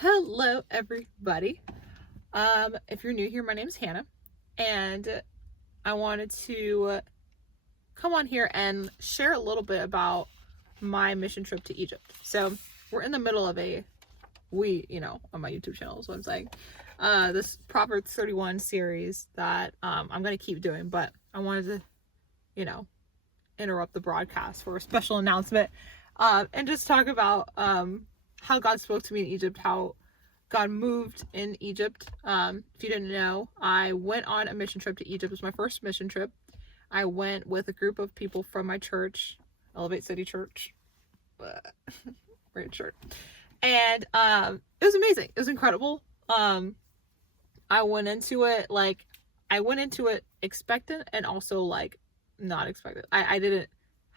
Hello, everybody. If you're new here, my name is Hannah, and I wanted to come on here and share a little bit about my mission trip to Egypt. So we're in the middle of on my YouTube channel is what I'm saying, this Proverbs 31 series that I'm gonna keep doing, but I wanted to, interrupt the broadcast for a special announcement, and just talk about how God spoke to me in Egypt, how God moved in Egypt. If you didn't know, I went on a mission trip to Egypt. It was my first mission trip. I went with a group of people from my church, Elevate City Church. Weird shirt. And it was amazing. It was incredible. I went into it expectant and also like not expectant. I didn't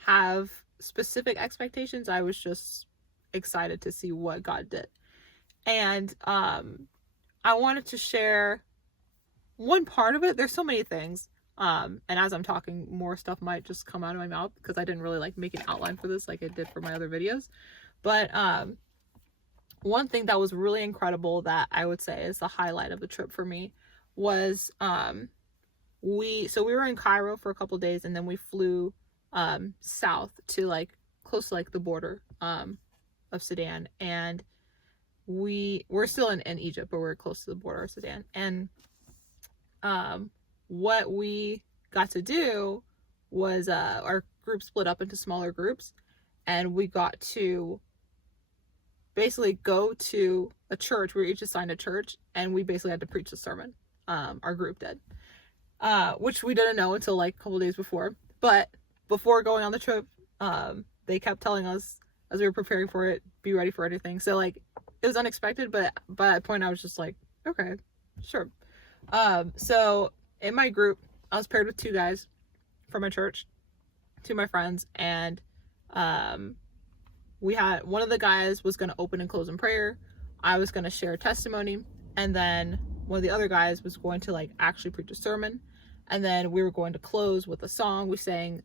have specific expectations. I was just excited to see what God did. And I wanted to share one part of it. There's so many things. And as I'm talking, more stuff might just come out of my mouth because I didn't really like make an outline for this like I did for my other videos. But one thing that was really incredible that I would say is the highlight of the trip for me was we were in Cairo for a couple of days, and then we flew south to like close to like the border of Sudan, and we're still in Egypt, but we're close to the border of Sudan. And what we got to do was our group split up into smaller groups, and we got to basically go to a church. We were each assigned a church, and we basically had to preach a sermon. Our group did, which we didn't know until like a couple days before. But before going on the trip, they kept telling us as we were preparing for it, be ready for anything. So like it was unexpected, but by that point I was just like, okay, sure. So in my group, I was paired with two guys from my church, two of my friends, and we had one of the guys was going to open and close in prayer. I was going to share a testimony, and then one of the other guys was going to like actually preach a sermon, and then we were going to close with a song. We sang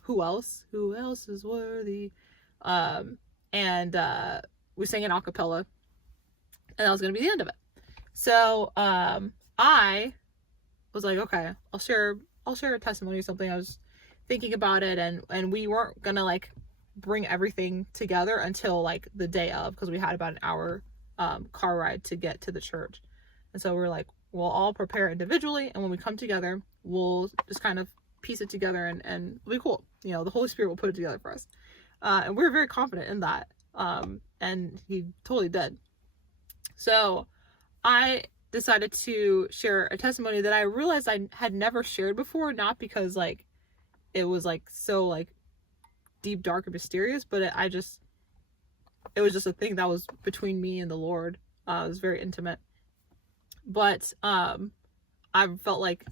who else is worthy, and we sang an a cappella, and that was going to be the end of it. So I was like, okay, I'll share a testimony or something. I was thinking about it, and we weren't gonna like bring everything together until like the day of, because we had about an hour car ride to get to the church. And so we're like, we'll all prepare individually, and when we come together, we'll just kind of piece it together, and it'll be cool. The Holy Spirit will put it together for us. And we were very confident in that. And he totally did. So I decided to share a testimony that I realized I had never shared before, not because like it was like so like deep, dark, and mysterious, but it was just a thing that was between me and the Lord. It was very intimate, but I felt like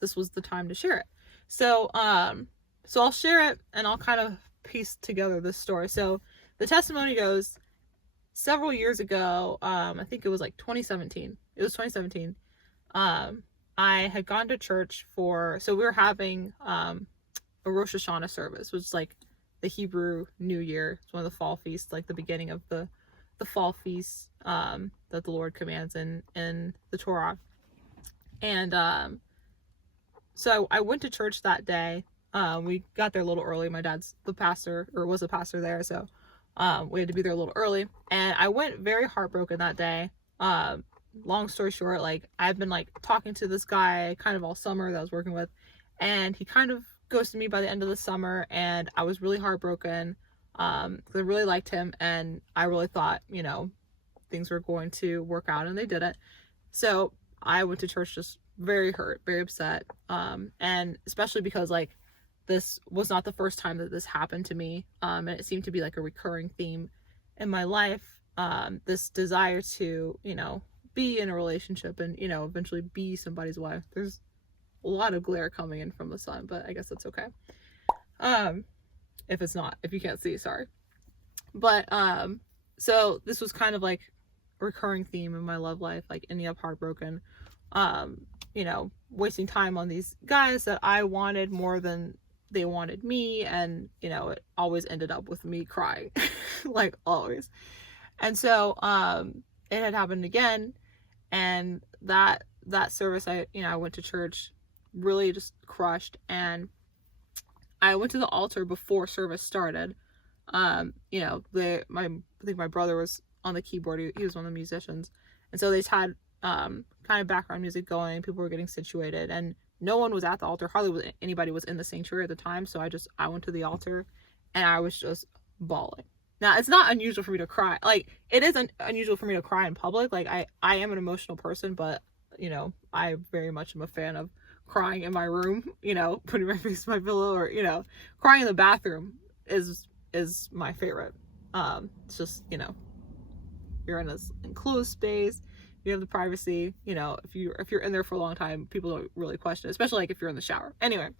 this was the time to share it. So I'll share it, and I'll kind of piece together this story. So the testimony goes, several years ago, I think it was like 2017. It was 2017. I had gone to church so we were having a Rosh Hashanah service, which is like the Hebrew New Year. It's one of the fall feasts, like the beginning of the fall feast that the Lord commands in the Torah. And so I went to church that day. We got there a little early. My dad's the pastor, or was a pastor there, so we had to be there a little early. And I went very heartbroken that day. Long story short, like I've been like talking to this guy kind of all summer that I was working with, and he kind of ghosted me by the end of the summer, and I was really heartbroken because I really liked him, and I really thought things were going to work out, and they didn't. So I went to church just very hurt, very upset, and especially because like this was not the first time that this happened to me, and it seemed to be like a recurring theme in my life, this desire to be in a relationship and eventually be somebody's wife. There's a lot of glare coming in from the sun, but I guess that's okay. If you can't see, sorry. But so this was kind of like a recurring theme in my love life, like ending up heartbroken, wasting time on these guys that I wanted more than they wanted me, and it always ended up with me crying like always. And so it had happened again. And that service, I went to church really just crushed. And I went to the altar before service started. I think my brother was on the keyboard. He was one of the musicians. And so they just had kind of background music going. People were getting situated, and no one was at the altar. Hardly anybody was in the sanctuary at the time. So I went to the altar, and I was just bawling. Now, it's not unusual for me to cry. Like, it isn't unusual for me to cry in public. Like, I am an emotional person, but, I very much am a fan of crying in my room, putting my face in my pillow, or, crying in the bathroom is my favorite. It's just, you're in this enclosed space, you have the privacy, if you're in there for a long time, people don't really question it, especially like if you're in the shower. Anyway,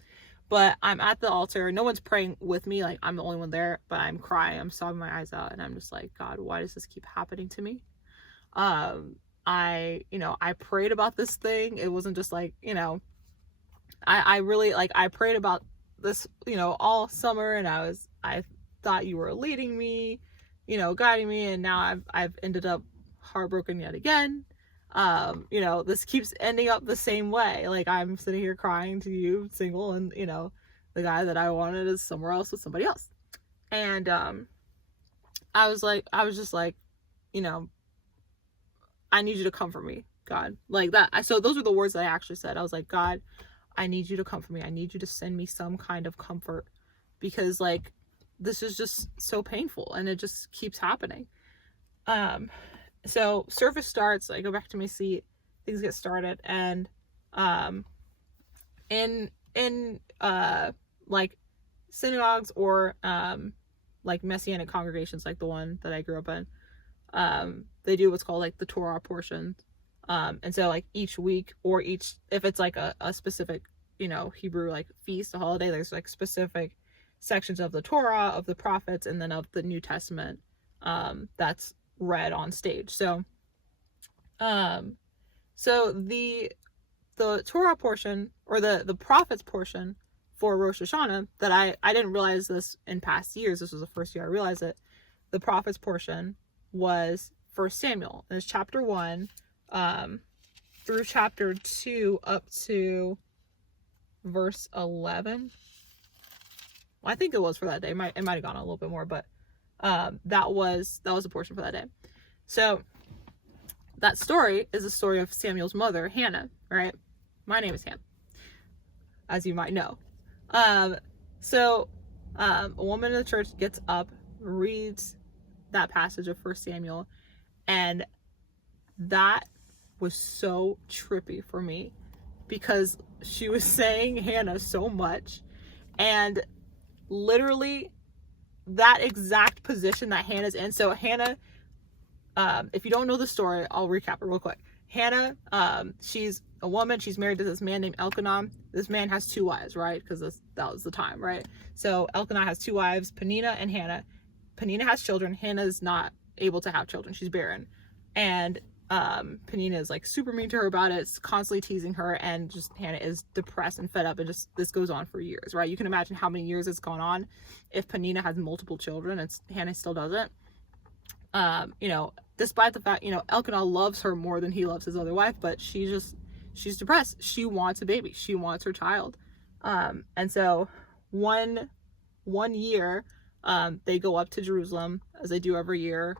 but I'm at the altar, no one's praying with me, like I'm the only one there, but I'm crying, I'm sobbing my eyes out, and I'm just like, God, why does this keep happening to me? I prayed about this thing. It wasn't just like, I really, like, I prayed about this, all summer, and I thought you were leading me, guiding me, and now I've ended up heartbroken yet again. This keeps ending up the same way. Like, I'm sitting here crying to you, single, and, the guy that I wanted is somewhere else with somebody else. And, I was just like, I need you to comfort me, God. Like that. So those are the words that I actually said. I was like, God, I need you to comfort me. I need you to send me some kind of comfort, because, like, this is just so painful, and it just keeps happening. So service starts, I go back to my seat, things get started, and in like synagogues or like Messianic congregations, like the one that I grew up in, they do what's called like the Torah portion. And so like each week, or if it's like a specific, Hebrew like feast, a holiday, there's like specific sections of the Torah, of the prophets, and then of the New Testament that's read on stage. So the Torah portion, or the prophets portion for Rosh Hashanah, that I didn't realize this in past years, this was the first year I realized it, the prophets portion was 1 Samuel. And it's chapter 1 through chapter 2 up to verse 11. Well, I think it was for that day. It might have gone a little bit more, but that was the portion for that day. So that story is the story of Samuel's mother, Hannah, right? My name is Hannah, as you might know. So a woman in the church gets up, reads that passage of 1 Samuel, and that was so trippy for me, because she was saying Hannah so much, and literally that exact position that Hannah's in. So Hannah, if you don't know the story, I'll recap it real quick. Hannah, she's a woman, she's married to this man named Elkanah. This man has 2 wives, right? Because that was the time, right? So Elkanah has 2 wives, Peninnah and Hannah. Peninnah has children. Hannah's not able to have children. She's barren. And Peninnah is like super mean to her about it. It's constantly teasing her, and just Hannah is depressed and fed up, and just this goes on for years, right? You can imagine how many years it's gone on if Peninnah has multiple children and Hannah still doesn't. Despite the fact, Elkanah loves her more than he loves his other wife, but she's depressed. She wants a baby. She wants her child. And so one year, they go up to Jerusalem, as they do every year,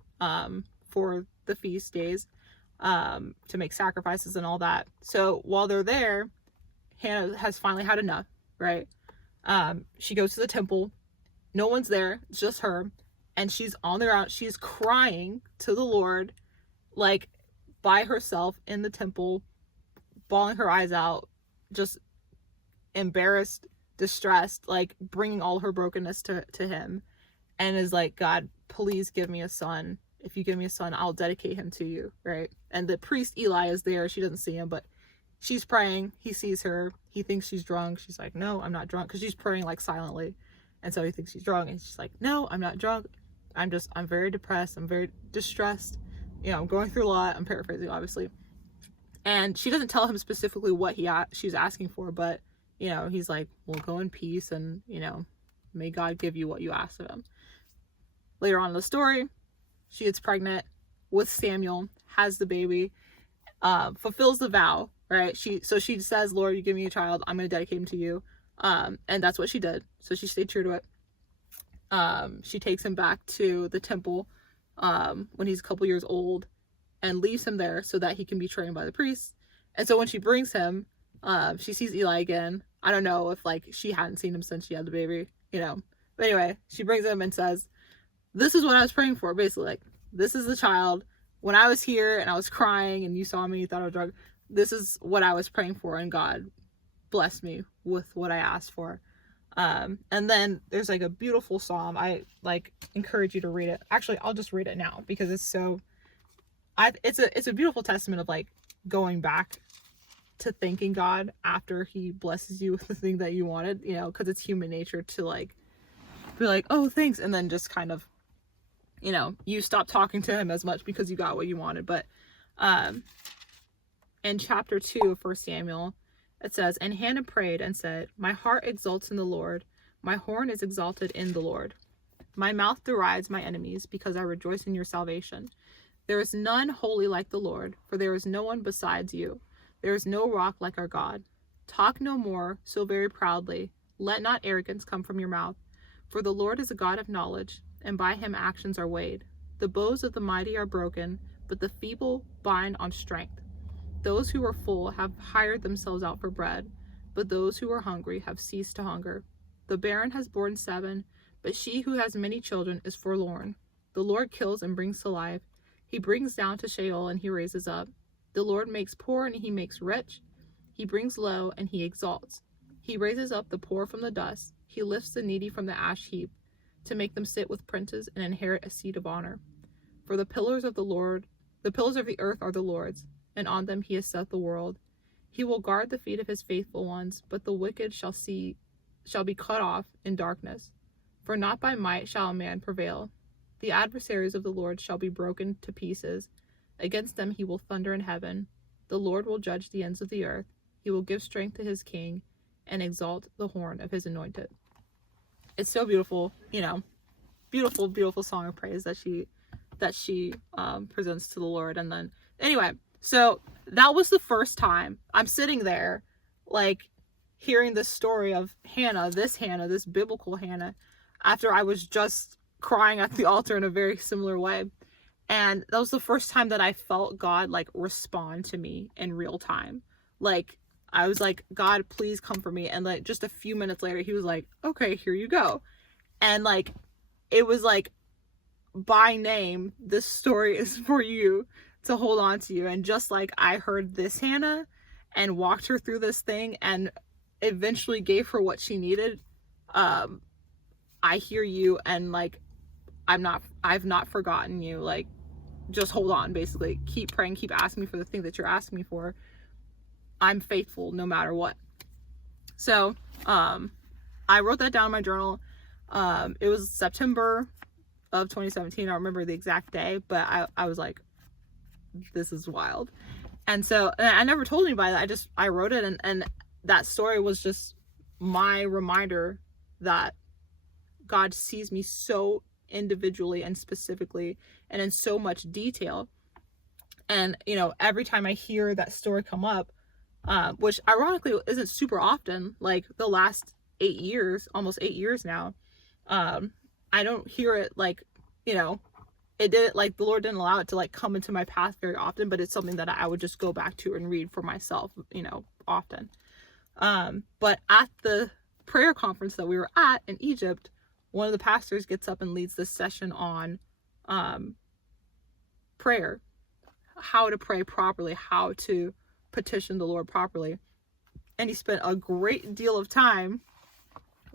for the feast days, to make sacrifices and all that. So while they're there, Hannah has finally had enough, right? She goes to the temple. No one's there. It's just her. And she's on the ground. She's crying to the Lord, like, by herself in the temple, bawling her eyes out, just embarrassed, distressed, like bringing all her brokenness to him, and is like, God, please give me a son. If you give me a son, I'll dedicate him to you, right? And the priest Eli is there. She doesn't see him, but she's praying. He sees her. He thinks she's drunk. She's like, no, I'm not drunk, because she's praying like silently. And so he thinks she's drunk, and she's like, no, I'm not drunk. I'm very depressed. I'm very distressed. I'm going through a lot. I'm paraphrasing, obviously. And she doesn't tell him specifically what she's asking for, but, he's like, well, go in peace, and, may God give you what you asked of him. Later on in the story, she gets pregnant. with Samuel, has the baby, fulfills the vow, right? She says, Lord, you give me a child, I'm going to dedicate him to you. And that's what she did. So she stayed true to it. She takes him back to the temple when he's a couple years old and leaves him there so that he can be trained by the priests. And so when she brings him, she sees Eli again. I don't know if like she hadn't seen him since she had the baby, you know. But anyway, she brings him and says, this is what I was praying for, basically. Like, this is the child. When I was here and I was crying and you saw me, you thought I was drunk, this is what I was praying for, and God blessed me with what I asked for. And then there's like a beautiful psalm. I like encourage you to read it. Actually, I'll just read it now because it's so it's a beautiful testament of like going back to thanking God after he blesses you with the thing that you wanted, you know, because it's human nature to like be like, oh, thanks, and then just kind of, you know, you stop talking to him as much because you got what you wanted. But in chapter 2 of 1 Samuel, it says, and Hannah prayed and said, my heart exults in the Lord, my horn is exalted in the Lord. My mouth derides my enemies because I rejoice in your salvation. There is none holy like the Lord, for there is no one besides you. There is no rock like our God. Talk no more so very proudly. Let not arrogance come from your mouth. For the Lord is a God of knowledge, and by him actions are weighed. The bows of the mighty are broken, but the feeble bind on strength. Those who are full have hired themselves out for bread, but those who are hungry have ceased to hunger. The barren has borne 7, but she who has many children is forlorn. The Lord kills and brings to life. He brings down to Sheol and he raises up. The Lord makes poor and he makes rich. He brings low and he exalts. He raises up the poor from the dust. He lifts the needy from the ash heap, to make them sit with princes and inherit a seat of honor. For the pillars of the earth are the Lord's, and on them he has set the world. He will guard the feet of his faithful ones, but the wicked shall be cut off in darkness. For not by might shall a man prevail. The adversaries of the Lord shall be broken to pieces. Against them he will thunder in heaven. The Lord will judge the ends of the earth. He will give strength to his king and exalt the horn of his anointed. It's so beautiful, you know, beautiful, beautiful song of praise that she presents to the Lord. And then anyway, so that was the first time I'm sitting there, like, hearing the story of Hannah, this biblical Hannah, after I was just crying at the altar in a very similar way. And that was the first time that I felt God, like, respond to me in real time. Like, I was like, God, please come for me. And like, just a few minutes later, he was like, okay, here you go. And like, it was like, by name, this story is for you to hold on to you. And just like I heard this Hannah and walked her through this thing and eventually gave her what she needed, I hear you, and like, I've not forgotten you. Like, just hold on, basically. Keep praying, keep asking me for the thing that you're asking me for. I'm faithful no matter what. So, I wrote that down in my journal. It was September of 2017. I don't remember the exact day, but I was like, this is wild. And so, and I never told anybody that. I wrote it, and that story was just my reminder that God sees me so individually and specifically and in so much detail. And, you know, every time I hear that story come up, which ironically isn't super often, like the last 8 years, almost 8 years now, I don't hear it, like, you know, it didn't, like, the Lord didn't allow it to like come into my path very often, but it's something that I would just go back to and read for myself, you know, often. But at the prayer conference that we were at in Egypt, one of the pastors gets up and leads this session on prayer, how to pray properly, how to petition the Lord properly. And he spent a great deal of time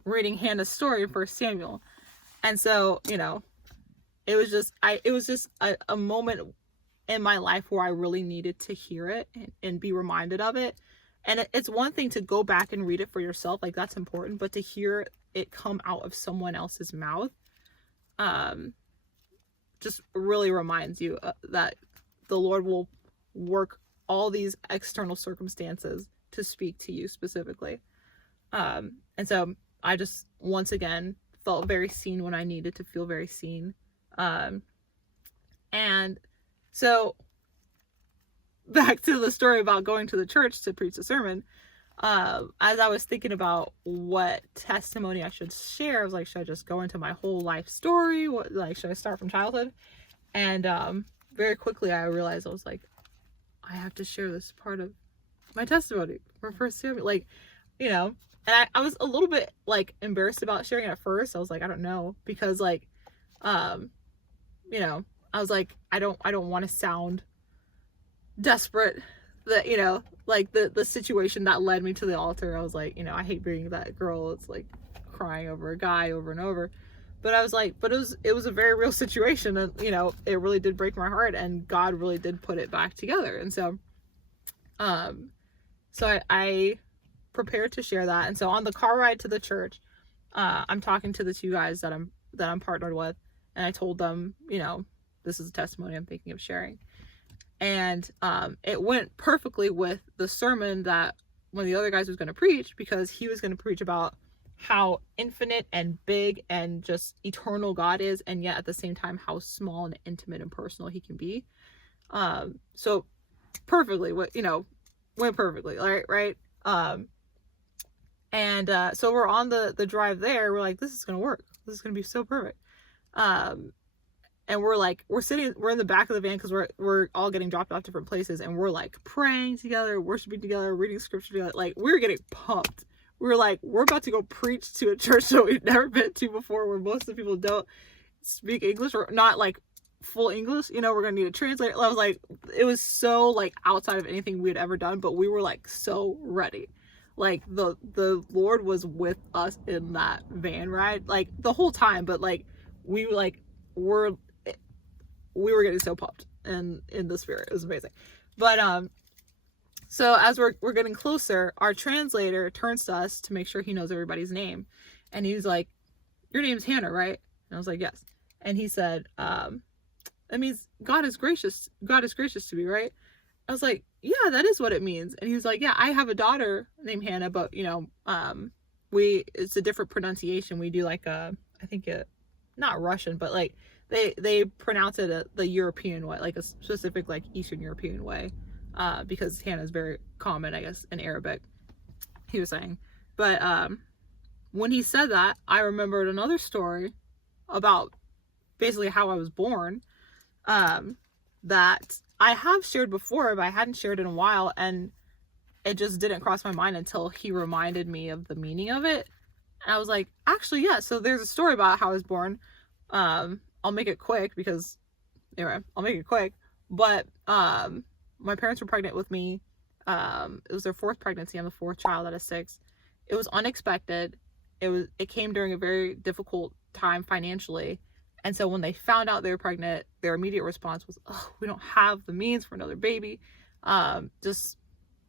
reading Hannah's story in 1 Samuel. And so, you know, it was just a moment in my life where I really needed to hear it and be reminded of it. And it's one thing to go back and read it for yourself, like that's important, but to hear it come out of someone else's mouth just really reminds you that the Lord will work all these external circumstances to speak to you specifically. And so I just, once again, felt very seen when I needed to feel very seen. And So back to the story about going to the church to preach a sermon. As I was thinking about what testimony I should share, I was like, should I just go into my whole life story? What, like, should I start from childhood? And very quickly I realized, I was like, I have to share this part of my testimony for First Samuel. Like, you know, and I was a little bit like embarrassed about sharing it at first. I was like, I don't know, because like, you know, I was like, I don't want to sound desperate, that, you know, like the situation that led me to the altar. I was like, you know, I hate being that girl. It's like crying over a guy over and over. But I was like, but it was a very real situation, and you know, it really did break my heart, and God really did put it back together. And so, I prepared to share that. And so on the car ride to the church, I'm talking to the two guys that I'm partnered with, and I told them, you know, this is a testimony I'm thinking of sharing. And it went perfectly with the sermon that one of the other guys was going to preach, because he was going to preach about how infinite and big and just eternal God is, and yet at the same time how small and intimate and personal he can be. So perfectly, what, you know, went perfectly, right? So we're on the drive there. We're like, this is gonna work. This is gonna be so perfect. And we're in the back of the van, because we're all getting dropped off different places, and we're like praying together, worshiping together, reading scripture together. Like, we're getting pumped. We're like, we're about to go preach to a church that we've never been to before, where most of the people don't speak English, or not like full English. You know, we're gonna need a translator. I was like, it was so like outside of anything we had ever done, but we were like so ready. Like the Lord was with us in that van ride, like the whole time. But like we were getting so pumped and in the spirit. It was amazing. But so as we're getting closer, our translator turns to us to make sure he knows everybody's name, and he's like, your name's Hannah, right? And I was like, yes. And he said, that means God is gracious to me, right? I was like, yeah, that is what it means. And he was like, yeah, I have a daughter named Hannah, but you know, it's a different pronunciation. We do like not Russian, but like they pronounce it the European way, like a specific like Eastern European way, because Hannah is very common, I guess, in Arabic, he was saying. But when he said that, I remembered another story about basically how I was born, that I have shared before, but I hadn't shared in a while, and it just didn't cross my mind until he reminded me of the meaning of it. And I was like, actually, yeah, so there's a story about how I was born. I'll make it quick, because anyway, I'll make it quick. But my parents were pregnant with me. It was their fourth pregnancy. I'm the fourth child out of 6. It was unexpected. It came during a very difficult time financially. And so when they found out they were pregnant, their immediate response was, oh, we don't have the means for another baby. Just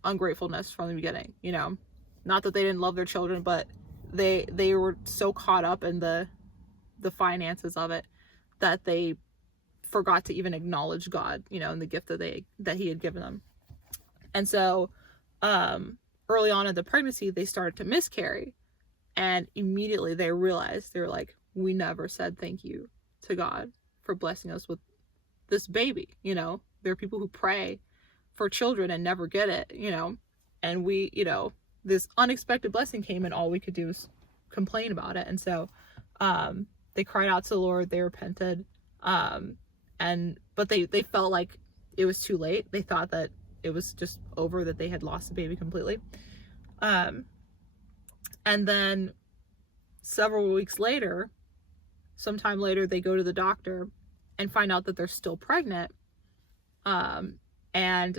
ungratefulness from the beginning, you know. Not that they didn't love their children, but they were so caught up in the finances of it that they forgot to even acknowledge God, you know, and the gift that he had given them. And so early on in the pregnancy, they started to miscarry, and immediately they realized, they were like, we never said thank you to God for blessing us with this baby. You know, there are people who pray for children and never get it, you know, and we, you know, this unexpected blessing came, and all we could do was complain about it. And so they cried out to the Lord, they repented, but they felt like it was too late. They thought that it was just over, that they had lost the baby completely. And then several weeks later, sometime later, they go to the doctor and find out that they're still pregnant. And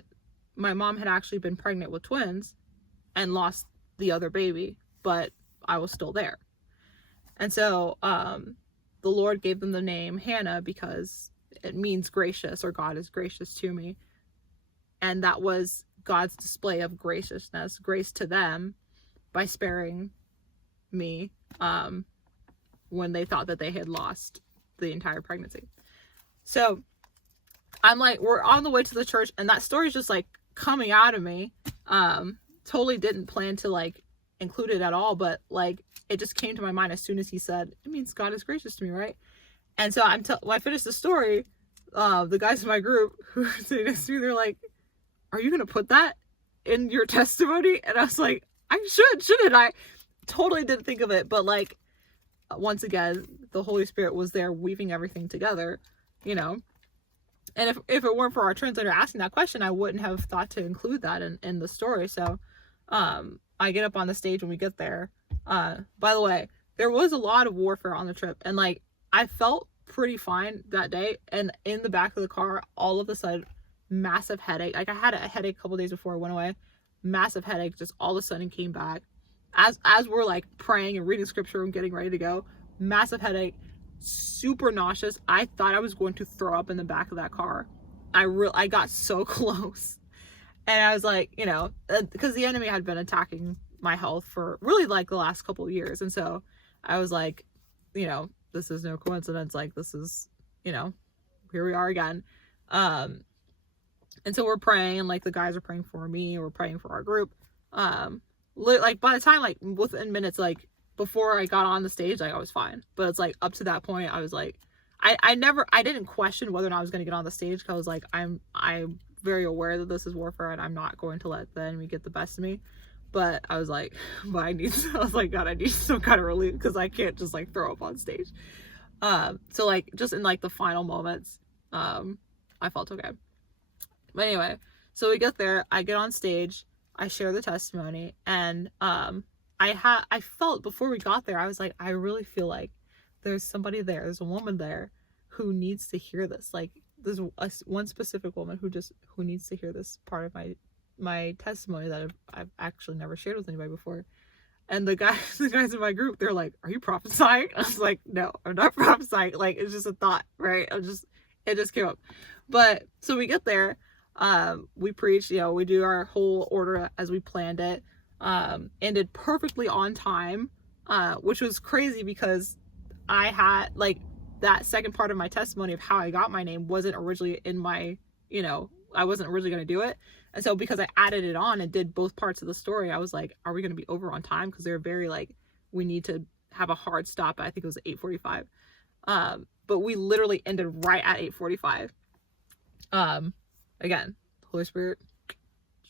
my mom had actually been pregnant with twins and lost the other baby, but I was still there. And so the Lord gave them the name Hannah because it means gracious, or God is gracious to me. And that was God's display of graciousness, grace to them, by sparing me when they thought that they had lost the entire pregnancy. So I'm like, we're on the way to the church, and that story's just like coming out of me. Totally didn't plan to like include it at all, but like it just came to my mind as soon as he said, it means God is gracious to me, right? And so when I finished the story, the guys in my group who were sitting next to me, they're like, are you gonna put that in your testimony? And I was like, I shouldn't I? Totally didn't think of it, but like, once again, the Holy Spirit was there weaving everything together, you know. And if it weren't for our translator asking that question, I wouldn't have thought to include that in the story. So I get up on the stage when we get there. By the way, there was a lot of warfare on the trip, and like, I felt pretty fine that day. And in the back of the car, all of a sudden, massive headache. Like, I had a headache a couple days before I went away. Massive headache just all of a sudden came back. As we're like praying and reading scripture and getting ready to go, massive headache, super nauseous. I thought I was going to throw up in the back of that car. I got so close. And I was like, you know, because the enemy had been attacking my health for really like the last couple of years. And so I was like, you know, this is no coincidence. Like, this is, you know, here we are again. And so we're praying, and like the guys are praying for me, we're praying for our group. Like, by the time, like, within minutes, like, before I got on the stage, like, I was fine. But it's like, up to that point, I was like, I didn't question whether or not I was going to get on the stage, because I was like, I'm very aware that this is warfare, and I'm not going to let the enemy get the best of me. But I was like, but I was like, God, I need some kind of relief, because I can't just like throw up on stage. So like, just in like the final moments, I felt okay. But anyway, so we get there, I get on stage, I share the testimony, and I felt before we got there, I was like, I really feel like there's somebody there, there's a woman there who needs to hear this. Like, there's one specific woman who needs to hear this part of my testimony that I've actually never shared with anybody before. And the guys in my group, they're like, are you prophesying? I was like, no, I'm not prophesying. Like, it's just a thought, right? It just came up. But so we get there, we preach, you know, we do our whole order as we planned it, ended perfectly on time, which was crazy, because I had like that second part of my testimony of how I got my name wasn't originally in my, you know, I wasn't originally going to do it. And so because I added it on and did both parts of the story, I was like, are we going to be over on time? Because they're very like, we need to have a hard stop. I think it was 8:45. But we literally ended right at 8:45. Again, Holy Spirit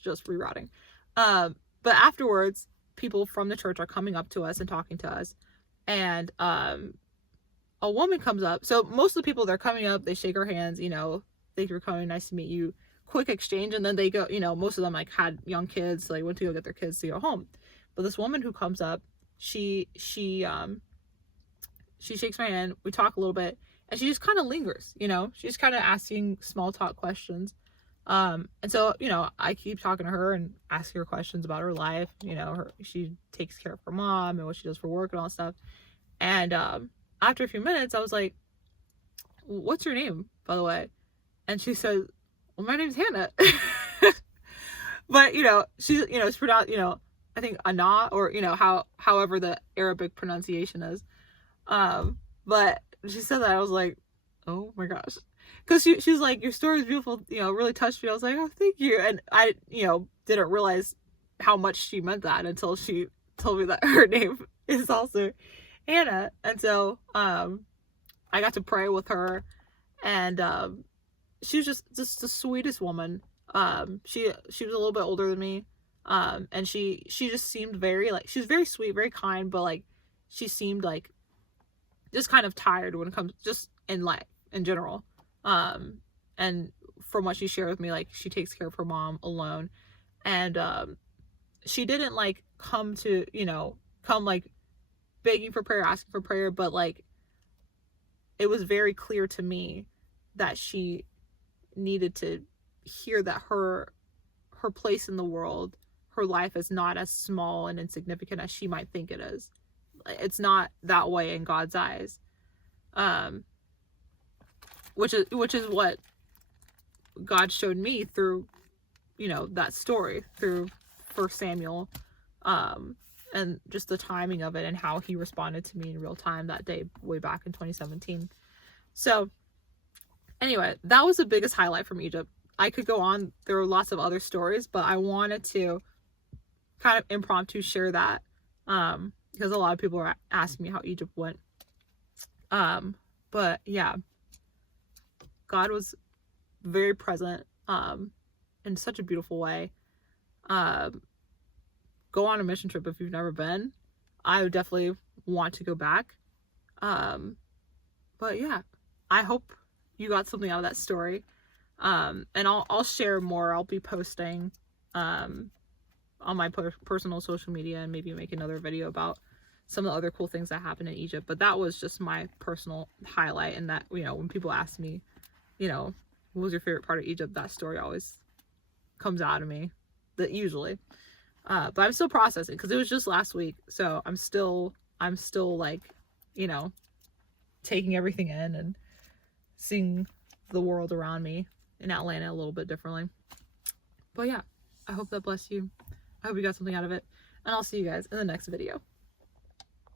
just rerouting. But afterwards, people from the church are coming up to us and talking to us. And a woman comes up. So most of the people, they're coming up, they shake our hands, you know, thank you for coming, nice to meet you, quick exchange, and then they go, you know, most of them like had young kids, so they went to go get their kids to go home. But this woman who comes up, she shakes my hand, we talk a little bit, and she just kind of lingers, you know, she's kind of asking small talk questions. And so, you know, I keep talking to her and asking her questions about her life, you know, she takes care of her mom and what she does for work and all that stuff. And after a few minutes, I was like, what's your name, by the way? And she said, well, my name's Hannah. But, you know, she's, you know, it's pronounced, you know, I think Anna, or, you know, however the Arabic pronunciation is. But she said that, I was like, oh my gosh. Because she's like, your story is beautiful, you know, really touched me. I was like, oh, thank you. And I, you know, didn't realize how much she meant that until she told me that her name is also Hannah. And so I got to pray with her, and she was just the sweetest woman. She was a little bit older than me, and she just seemed very, like, she was very sweet, very kind, but like, she seemed like just kind of tired when it comes just in life in general. And from what she shared with me, like, she takes care of her mom alone, and she didn't like come like begging for prayer, asking for prayer, but like, it was very clear to me that she needed to hear that her place in the world, her life, is not as small and insignificant as she might think it is. It's not that way in God's eyes. Which is what God showed me through, you know, that story, through 1 Samuel, and just the timing of it and how he responded to me in real time that day way back in 2017. So anyway, that was the biggest highlight from Egypt. I could go on, there were lots of other stories, but I wanted to kind of impromptu share that, because a lot of people are asking me how Egypt went. But yeah, God was very present in such a beautiful way. Go on a mission trip if you've never been. I would definitely want to go back. But yeah, I hope you got something out of that story. And I'll share more. I'll be posting on my personal social media, and maybe make another video about some of the other cool things that happened in Egypt. But that was just my personal highlight, and that, you know, when people ask me, you know, what was your favorite part of Egypt, that story always comes out of me, that usually. But I'm still processing, because it was just last week, so I'm still like, you know, taking everything in and seeing the world around me in Atlanta a little bit differently. But yeah, I hope that blessed you. I hope you got something out of it, and I'll see you guys in the next video.